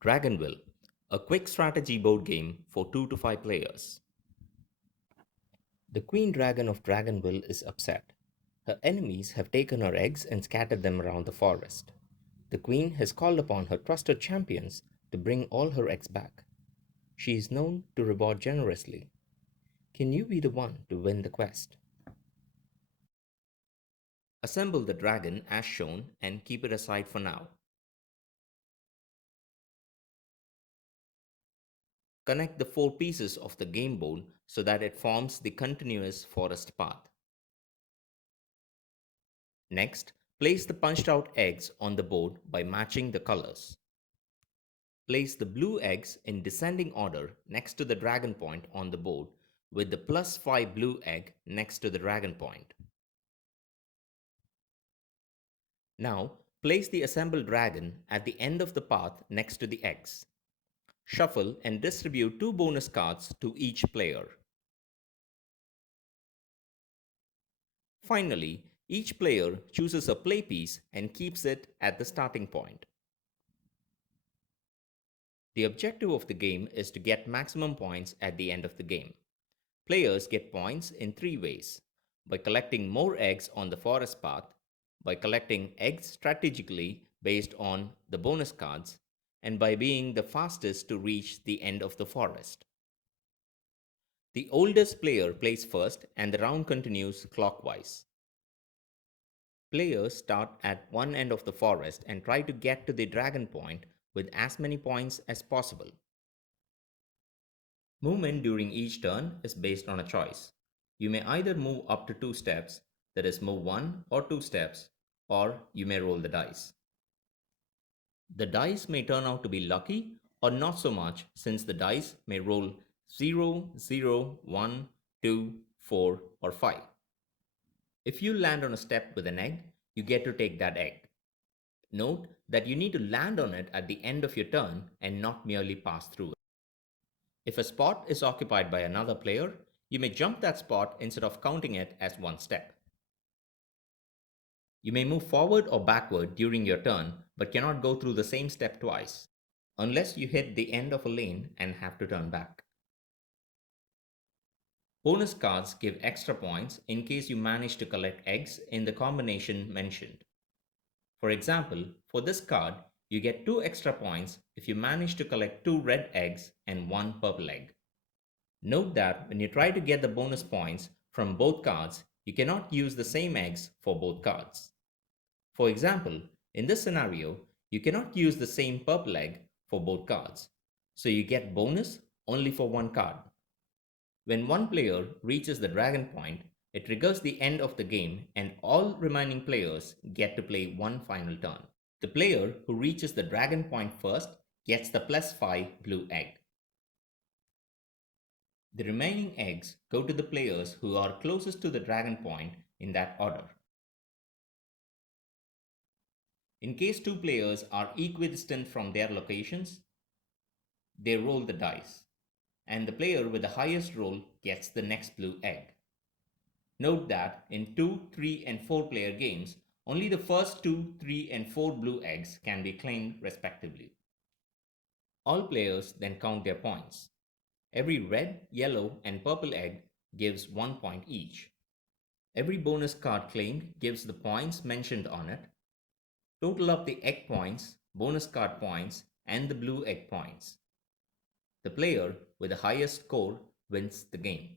Dragonville, a quick strategy board game for 2 to 5 players. The queen dragon of Dragonville is upset. Her enemies have taken her eggs and scattered them around the forest. The queen has called upon her trusted champions to bring all her eggs back. She is known to reward generously. Can you be the one to win the quest? Assemble the dragon as shown and keep it aside for now. Connect the 4 pieces of the game board so that it forms the continuous forest path. Next, place the punched out eggs on the board by matching the colors. Place the blue eggs in descending order next to the dragon point on the board with the +5 blue egg next to the dragon point. Now, place the assembled dragon at the end of the path next to the eggs. Shuffle and distribute 2 bonus cards to each player. Finally, each player chooses a play piece and keeps it at the starting point. The objective of the game is to get maximum points at the end of the game. Players get points in 3 ways: by collecting more eggs on the forest path, by collecting eggs strategically based on the bonus cards, and by being the fastest to reach the end of the forest. The oldest player plays first and the round continues clockwise. Players start at one end of the forest and try to get to the dragon point with as many points as possible. Movement during each turn is based on a choice. You may either move up to 2 steps, that is, move 1 or 2 steps, or you may roll the dice. The dice may turn out to be lucky or not so much, since the dice may roll 0, 0, 1, 2, 4, or 5. If you land on a step with an egg, you get to take that egg. Note that you need to land on it at the end of your turn and not merely pass through it. If a spot is occupied by another player, you may jump that spot instead of counting it as one step. You may move forward or backward during your turn, but cannot go through the same step twice, unless you hit the end of a lane and have to turn back. Bonus cards give extra points in case you manage to collect eggs in the combination mentioned. For example, for this card, you get 2 extra points if you manage to collect 2 red eggs and 1 purple egg. Note that when you try to get the bonus points from both cards, you cannot use the same eggs for both cards. For example, in this scenario, you cannot use the same purple egg for both cards, so you get bonus only for one card. When one player reaches the dragon point, it triggers the end of the game and all remaining players get to play one final turn. The player who reaches the dragon point first gets the +5 blue egg. The remaining eggs go to the players who are closest to the dragon point in that order. In case 2 players are equidistant from their locations, they roll the dice, and the player with the highest roll gets the next blue egg. Note that in 2, 3, and 4 player games, only the first 2, 3, and 4 blue eggs can be claimed respectively. All players then count their points. Every red, yellow, and purple egg gives 1 point each. Every bonus card claimed gives the points mentioned on it. Total up the egg points, bonus card points, and the blue egg points. The player with the highest score wins the game.